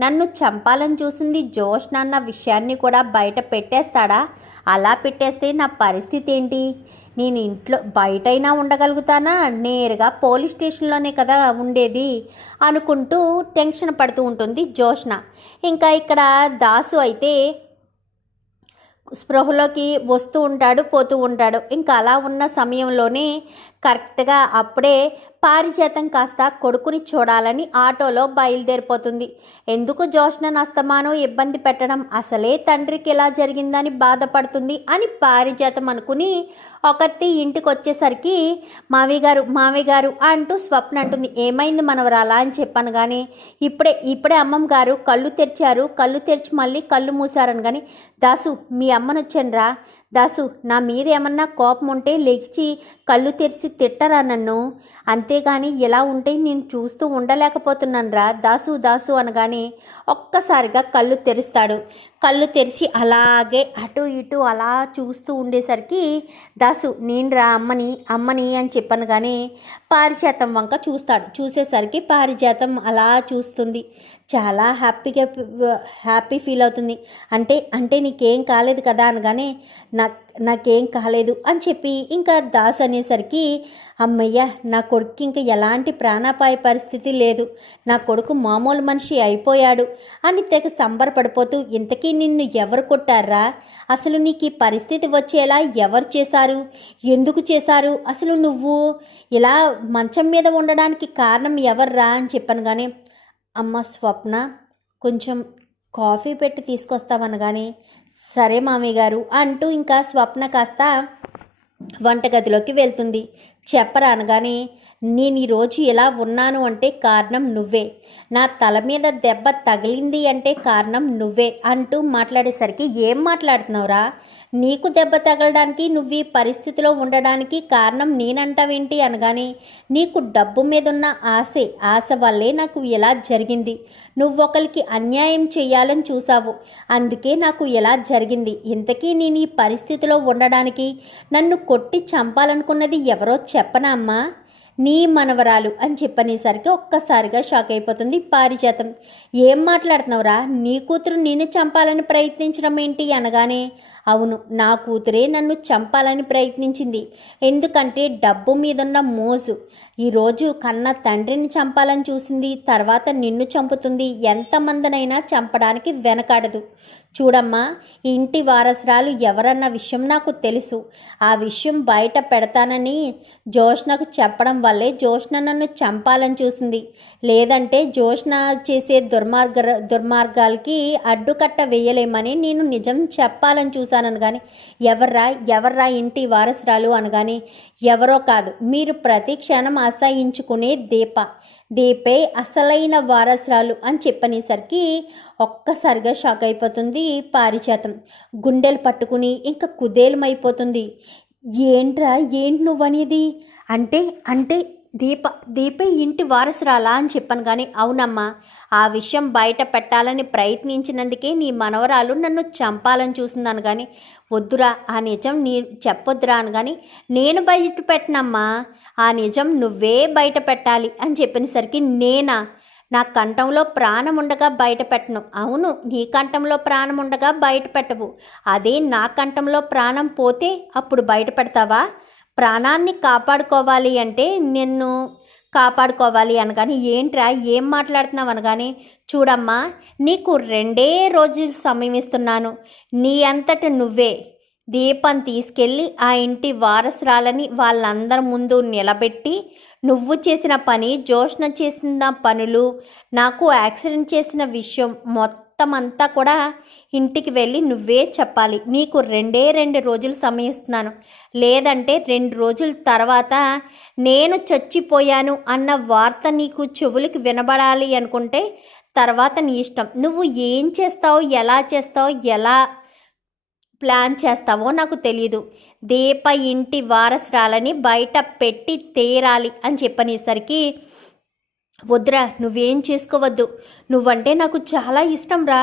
నన్ను చంపాలని చూసింది జోష్న అన్న విషయాన్ని కూడా బయట పెట్టేస్తాడా? అలా పెట్టేస్తే నా పరిస్థితి ఏంటి? నేను ఇంట్లో బయటైనా ఉండగలుగుతానా? నేరుగా పోలీస్ స్టేషన్లోనే కదా ఉండేది? అనుకుంటూ టెన్షన్ పడుతూ ఉంటుంది జోష్న ఇంకా ఇక్కడ దాసు అయితే స్పృహలోకి వస్తూ ఉంటాడు పోతూ ఉంటాడు. ఇంకా అలా ఉన్న సమయంలోనే కరెక్ట్గా అప్పుడే పారిజాతం కాస్త కొడుకుని చూడాలని ఆటోలో బయలుదేరిపోతుంది. ఎందుకు జోష్నను అస్తమానం ఇబ్బంది పెట్టడం? అసలే తండ్రికి ఎలా జరిగిందని బాధపడుతుంది అని పారిజాతం అనుకుని ఒకటి ఇంటికి వచ్చేసరికి మావి గారు మావి గారు అంటూ స్వప్న అంటుంది. ఏమైంది మనవరాలా అని చెప్పాను కానీ ఇప్పుడే ఇప్పుడే అమ్మమ్మ గారు కళ్ళు తెరిచారు. కళ్ళు తెరిచి మళ్ళీ కళ్ళు మూసారని కానీ దాసు మీ అమ్మను వచ్చానురా. దాసు నా మీద ఏమన్నా కోపం ఉంటే లేచి కళ్ళు తెరిచి తిట్టరా నన్ను. అంతేగాని ఇలా ఉంటే నేను చూస్తూ ఉండలేకపోతున్నాను రా దాసు దాసు అనగానే ఒక్కసారిగా కళ్ళు తెరుస్తాడు. కళ్ళు తెరిచి అలాగే అటు ఇటు అలా చూస్తూ ఉండేసరికి దాసు నేను రా అమ్మని అమ్మని అని చెప్పాను కానీ పారిజాతం వంక చూస్తాడు. చూసేసరికి పారిజాతం అలా చూస్తుంది. చాలా హ్యాపీగా హ్యాపీ ఫీల్ అవుతుంది. అంటే అంటే నీకేం కాలేదు కదా అనగానే నా నాకేం కాలేదు అని చెప్పి ఇంకా దాస్ అనేసరికి అమ్మయ్య నా కొడుకు ఇంకా ఎలాంటి ప్రాణాపాయ పరిస్థితి లేదు. నా కొడుకు మామూలు మనిషి అయిపోయాడు అని తెగ సంబరపడిపోతూ ఇంతకీ నిన్ను ఎవరు కొట్టారా? అసలు నీకు ఈ పరిస్థితి వచ్చేలా ఎవరు చేశారు? ఎందుకు చేశారు? అసలు నువ్వు ఇలా మంచం మీద ఉండడానికి కారణం ఎవర్రా అని చెప్పాను కానీ అమ్మ స్వప్న కొంచెం కాఫీ పెట్టి తీసుకొస్తామనగానే సరే మామయ్య గారు అంటూ ఇంకా స్వప్న కాస్త వంటగదిలోకి వెళ్తుంది. చెప్పరా అనగానే నేను ఈరోజు ఇలా ఉన్నాను అంటే కారణం నువ్వే. నా తల మీద దెబ్బ తగిలింది అంటే కారణం నువ్వే అంటూ మాట్లాడేసరికి ఏం మాట్లాడుతున్నావురా? నీకు దెబ్బ తగలడానికి నువ్వు ఈ పరిస్థితిలో ఉండడానికి కారణం నేనంటావేంటి అనగానే నీకు డబ్బు మీద ఉన్న ఆశే ఆశ వల్లే నాకు ఇలా జరిగింది. నువ్వు ఒకరికి అన్యాయం చేయాలని చూసావు అందుకే నాకు ఇలా జరిగింది. ఇంతకీ నేను ఈ పరిస్థితిలో ఉండడానికి నన్ను కొట్టి చంపాలనుకున్నది ఎవరో చెప్పనా అమ్మా? నీ మనవరాలు అని చెప్పనేసరికి ఒక్కసారిగా షాక్ అయిపోతుంది పారిజాతం. ఏం మాట్లాడుతున్నావురా? నీ కూతురు నిన్ను చంపాలని ప్రయత్నించడం ఏంటి అనగానే అవును నా కూతురే నన్ను చంపాలని ప్రయత్నించింది. ఎందుకంటే డబ్బు మీదున్న మోజు. ఈరోజు కన్న తండ్రిని చంపాలని చూసింది తర్వాత నిన్ను చంపుతుంది. ఎంతమందినైనా చంపడానికి వెనకాడదు. చూడమ్మా ఇంటి వారసురాలు ఎవరన్న విషయం నాకు తెలుసు. ఆ విషయం బయట పెడతానని జోష్నకు చెప్పడం వల్లే జోష్న నన్ను చంపాలని చూసింది. లేదంటే జోష్న చేసే దుర్మార్గ దుర్మార్గాలకి అడ్డుకట్ట వేయలేమని నేను నిజం చెప్పాలని చూసాను కానీ ఎవర్రా ఎవర్రా ఇంటి వారసురాలు అనగానే ఎవరో కాదు మీరు ప్రతి క్షణం అసహించుకునే దీప. దీపే అసలైన వారసురాలు అని చెప్పనేసరికి ఒక్కసారిగా షాక్ అయిపోతుంది పారిజాతం. గుండెలు పట్టుకుని ఇంకా కుదేలమైపోతుంది. ఏంట్రా ఏంటి నువ్వనేది? అంటే అంటే దీప దీపే ఇంటి వారసురాలా అని చెప్పాను కానీ అవునమ్మా ఆ విషయం బయట పెట్టాలని ప్రయత్నించినందుకే నీ మనవరాలు నన్ను చంపాలని చూసిందాను కానీ వద్దురా ఆ నిజం నీ చెప్పొద్దురా అని కానీ నేను బయట పెట్టనమ్మా ఆ నిజం నువ్వే బయట పెట్టాలి అని చెప్పినసరికి నేనా? నా కంఠంలో ప్రాణం ఉండగా బయట పెట్టను. అవును నీ కంఠంలో ప్రాణం ఉండగా బయట పెట్టవు. అదే నా కంఠంలో ప్రాణం పోతే అప్పుడు బయట పెడతావా? ప్రాణాన్ని కాపాడుకోవాలి అంటే నిన్ను కాపాడుకోవాలి అనగానే ఏంట్రా ఏం మాట్లాడుతున్నావు? అనగానే చూడమ్మా నీకు రెండే రోజులు సమయం ఇస్తున్నాను. నీ అంతట నువ్వే. దీపం తీసుకెళ్ళి ఆ ఇంటి వారసురాలని వాళ్ళందరి ముందు నిలబెట్టి నువ్వు చేసిన పని జోష్న చేసిన పనులు నాకు యాక్సిడెంట్ చేసిన విషయం మొత్తం మొత్తం అంతా కూడా ఇంటికి వెళ్ళి నువ్వే చెప్పాలి. నీకు రెండే రెండు రోజులు సమయం ఇస్తున్నాను. లేదంటే రెండు రోజుల తర్వాత నేను చచ్చిపోయాను అన్న వార్త నీకు చెవులకి వినబడాలి అనుకుంటే తర్వాత నీ ఇష్టం. నువ్వు ఏం చేస్తావు? ఎలా చేస్తావు? ఎలా ప్లాన్ చేస్తావో నాకు తెలియదు దీప ఇంటి వారసురాలని బయట పెట్టి తేరాలి అని చెప్పనేసరికి వద్దురా నువ్వేం చేసుకోవద్దు. నువ్వంటే నాకు చాలా ఇష్టం రా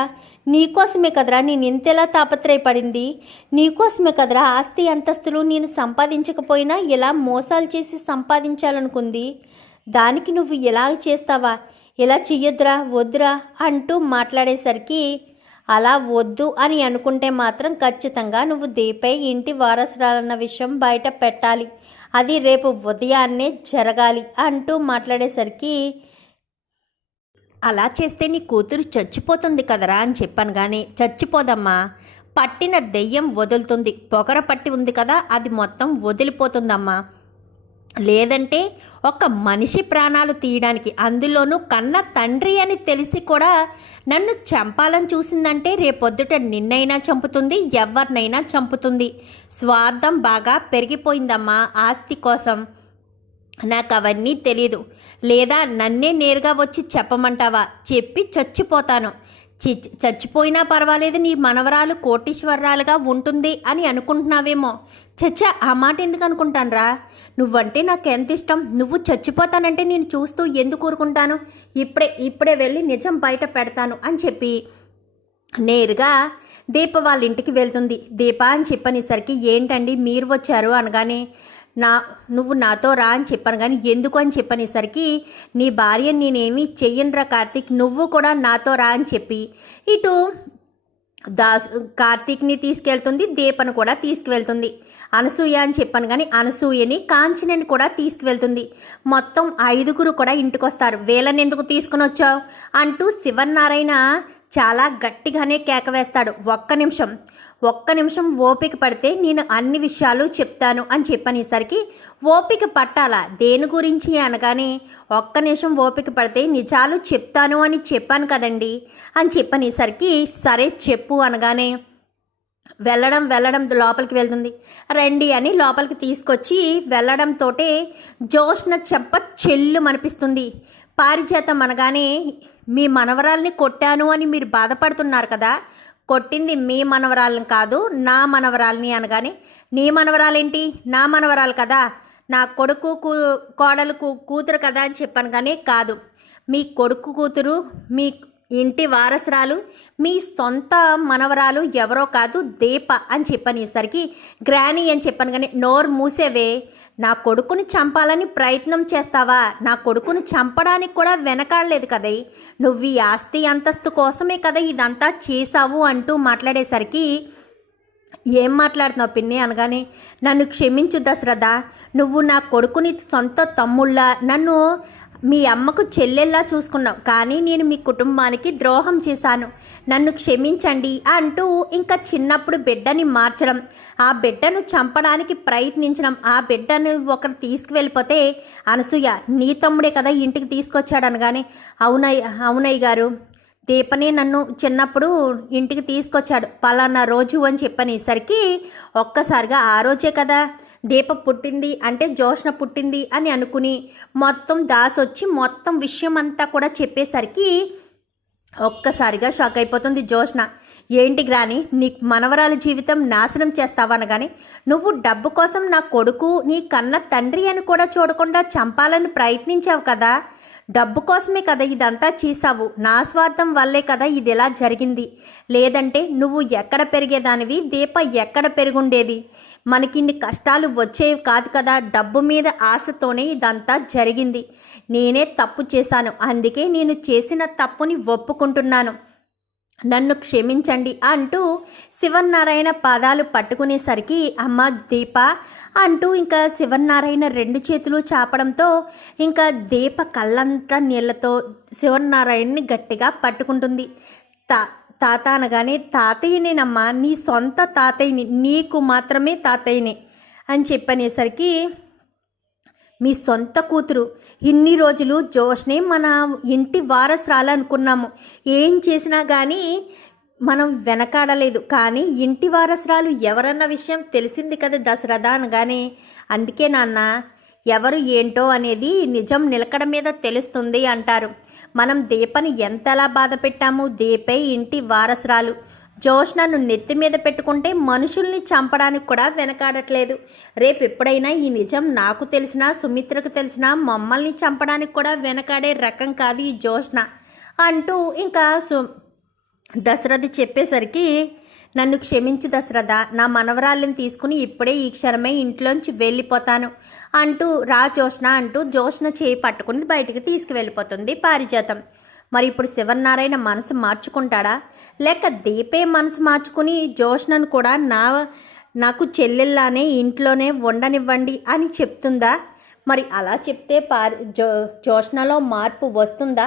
నీకోసమే కదరా నేను ఇంతెలా తాపత్రయపడింది. నీకోసమే కదరా ఆస్తి అంతస్తులు నేను సంపాదించకపోయినా ఇలా మోసాలు చేసి సంపాదించాలనుకుంది? దానికి నువ్వు ఎలా చేస్తావా? ఇలా చెయ్యొద్దురా వద్దురా అంటూ మాట్లాడేసరికి అలా వద్దు అని అనుకుంటే మాత్రం ఖచ్చితంగా నువ్వు దీపై ఇంటి వారసురాలన్న విషయం బయట పెట్టాలి. అది రేపు ఉదయాన్నే జరగాలి అంటూ మాట్లాడేసరికి అలా చేస్తే నీ కూతురు చచ్చిపోతుంది కదరా అని చెప్పాను కానీ చచ్చిపోదమ్మా పట్టిన దెయ్యం వదులుతుంది పొగర పట్టి ఉంది కదా అది మొత్తం వదిలిపోతుందమ్మా లేదంటే ఒక మనిషి ప్రాణాలు తీయడానికి అందులోనూ కన్న తండ్రి అని తెలిసి కూడా నన్ను చంపాలని చూసిందంటే రేపొద్దుట నిన్నైనా చంపుతుంది ఎవరినైనా చంపుతుంది. స్వార్థం బాగా పెరిగిపోయిందమ్మా ఆస్తి కోసం. నాకు అవన్నీ తెలీదు. లేదా నన్నే నేరుగా వచ్చి చెప్పమంటావా? చెప్పి చచ్చిపోతాను. చచ్చిపోయినా పర్వాలేదు నీ మనవరాలు కోటీశ్వరరాలుగా ఉంటుంది అని అనుకుంటున్నావేమో. చచ్చ ఆ మాట ఎందుకు అనుకుంటానరా? నువ్వంటే నాకు ఎంత ఇష్టం. నువ్వు చచ్చిపోతానంటే నేను చూస్తూ ఎందుకు ఊరుకుంటాను? ఇప్పుడే ఇప్పుడే వెళ్ళి నిజం బయట పెడతాను అని చెప్పి నేరుగా దీప వాళ్ళ ఇంటికి వెళ్తుంది. దీప అని చెప్పనేసరికి ఏంటండి మీరు వచ్చారు? అనగానే నా నువ్వు నాతో రా అని చెప్పాను కానీ ఎందుకు అని చెప్పనేసరికి నీ భార్య నేనేమి చెయ్యనురా కార్తీక్ నువ్వు కూడా నాతో రా అని చెప్పి. ఇటు దాస్ కార్తీక్ని తీసుకెళ్తుంది దీపను కూడా తీసుకువెళ్తుంది. అనసూయ అని చెప్పాను కానీ అనసూయని కాంచనని కూడా తీసుకువెళ్తుంది. మొత్తం ఐదుగురు కూడా ఇంటికి వస్తారు వీళ్ళని ఎందుకు తీసుకుని వచ్చావు అంటూ శివనారాయణ చాలా గట్టిగానే కేక వేస్తాడు. ఒక్క నిమిషం ఒక్క నిమిషం ఓపిక పడితే నేను అన్ని విషయాలు చెప్తాను అని చెప్పనేసరికి ఓపిక పట్టాలా? దేని గురించి అనగానే ఒక్క నిమిషం ఓపిక పడితే నిజాలు చెప్తాను అని చెప్పాను కదండి అని చెప్పనేసరికి సరే చెప్పు అనగానే వెళ్ళడం వెళ్ళడం లోపలికి వెళ్తుంది. రండి అని లోపలికి తీసుకొచ్చి వెళ్ళడంతోటే జోష్న చెంప చెల్లు అనిపిస్తుంది పారిజాతం అనగానే మీ మనవరాల్ని కొట్టాను అని మీరు బాధపడుతున్నారు కదా. కొట్టింది మీ మనవరాలను కాదు నా మనవరాల్ని అనగానే నీ మనవరాలేంటి? నా మనవరాలు కదా. నా కొడుకు కూ కోడలు కూతురు కదా అని చెప్పాను కానీ కాదు. మీ కొడుకు కూతురు మీ ఇంటి వారసురాలు మీ సొంత మనవరాలు ఎవరో కాదు దీప అని చెప్పనేసరికి గ్రానీ అని చెప్పాను కానీ నోరు మూసేవే నా కొడుకుని చంపాలని ప్రయత్నం చేస్తావా? నా కొడుకుని చంపడానికి కూడా వెనకాడలేదు కదా నువ్వు ఈ ఆస్తి అంతస్తు కోసమే కదా ఇదంతా చేసావు అంటూ మాట్లాడేసరికి ఏం మాట్లాడుతున్నావు పిన్ని అనగానే నన్ను క్షమించు దశరథ నువ్వు నా కొడుకుని సొంత తమ్ముళ్ళ నన్ను మీ అమ్మకు చెల్లెల్లా చూసుకున్నాం కానీ నేను మీ కుటుంబానికి ద్రోహం చేశాను. నన్ను క్షమించండి అంటూ ఇంకా చిన్నప్పుడు బిడ్డని మార్చడం ఆ బిడ్డను చంపడానికి ప్రయత్నించడం ఆ బిడ్డను ఒకరు తీసుకువెళ్ళిపోతే అనసూయ నీ తమ్ముడే కదా ఇంటికి తీసుకొచ్చాడు అనగానే అవునయ్య అవునయ్య గారు దీపనే నన్ను చిన్నప్పుడు ఇంటికి తీసుకొచ్చాడు పలానా రోజు అని చెప్పనేసరికి ఒక్కసారిగా ఆ రోజే కదా దీప పుట్టింది అంటే జోష్న పుట్టింది అని అనుకుని మొత్తం దాస్ వచ్చి మొత్తం విషయం అంతా కూడా చెప్పేసరికి ఒక్కసారిగా షాక్ అయిపోతుంది జోష్న. ఏంటి గ్రాని నీ మనవరాల జీవితం నాశనం చేస్తావనగానే నువ్వు డబ్బు కోసం నా కొడుకు నీ కన్న తండ్రి అని కూడా చూడకుండా చంపాలని ప్రయత్నించావు కదా. డబ్బు కోసమే కదా ఇదంతా చేసావు నా స్వార్థం వల్లే కదా ఇది ఇలా జరిగింది. లేదంటే నువ్వు ఎక్కడ పెరిగేదానివి? దీప ఎక్కడ పెరుగుండేది? మనకిన్ని కష్టాలు వచ్చేవి కాదు కదా. డబ్బు మీద ఆశతోనే ఇదంతా జరిగింది. నేనే తప్పు చేశాను. అందుకే నేను చేసిన తప్పుని ఒప్పుకుంటున్నాను. నన్ను క్షమించండి అంటూ శివనారాయణ పాదాలు పట్టుకునేసరికి అమ్మ దీప అంటూ ఇంకా శివనారాయణ రెండు చేతులు చాపడంతో ఇంకా దీప కళ్ళంతా నీళ్ళతో శివనారాయణని గట్టిగా పట్టుకుంటుంది. త తాత అనగానే తాతయ్యనేనమ్మా నీ సొంత తాతయ్యని నీకు మాత్రమే తాతయ్యనే అని చెప్పనేసరికి మీ సొంత కూతురు ఇన్ని రోజులు జోష్నే మన ఇంటి వారసురాలు అనుకున్నాము. ఏం చేసినా కానీ మనం వెనకాడలేదు. కానీ ఇంటి వారసురాలు ఎవరన్న విషయం తెలిసింది కదా దశరథ అనగానే అందుకే నాన్న ఎవరు ఏంటో అనేది నిజం నిలకడ మీద తెలుస్తుంది అంటారు. మనం దీపని ఎంతలా బాధ పెట్టాము దీపే ఇంటి వారసురాలు. జోష్నను నెత్తి మీద పెట్టుకుంటే మనుషుల్ని చంపడానికి కూడా వెనకాడట్లేదు. రేపు ఎప్పుడైనా ఈ నిజం నాకు తెలిసినా సుమిత్రకు తెలిసినా మమ్మల్ని చంపడానికి కూడా వెనకాడే రకం కాదు ఈ జోష్న అంటూ ఇంకా సు దశరథి చెప్పేసరికి నన్ను క్షమించు దశరథ నా మనవరాళ్ళని తీసుకుని ఇప్పుడే ఈ క్షణమే ఇంట్లోంచి వెళ్ళిపోతాను అంటూ రా జోష్ణ అంటూ జోష్ణ చేయి పట్టుకుని బయటికి తీసుకువెళ్ళిపోతుంది పారిజాతం. మరి ఇప్పుడు శివనారాయణ మనసు మార్చుకుంటాడా? లేక దీపే మనసు మార్చుకుని జోష్ణను కూడా నా నాకు చెల్లెల్లానే ఇంట్లోనే ఉండనివ్వండి అని చెప్తుందా? మరి అలా చెప్తే పారి జో జోష్ణలో మార్పు వస్తుందా?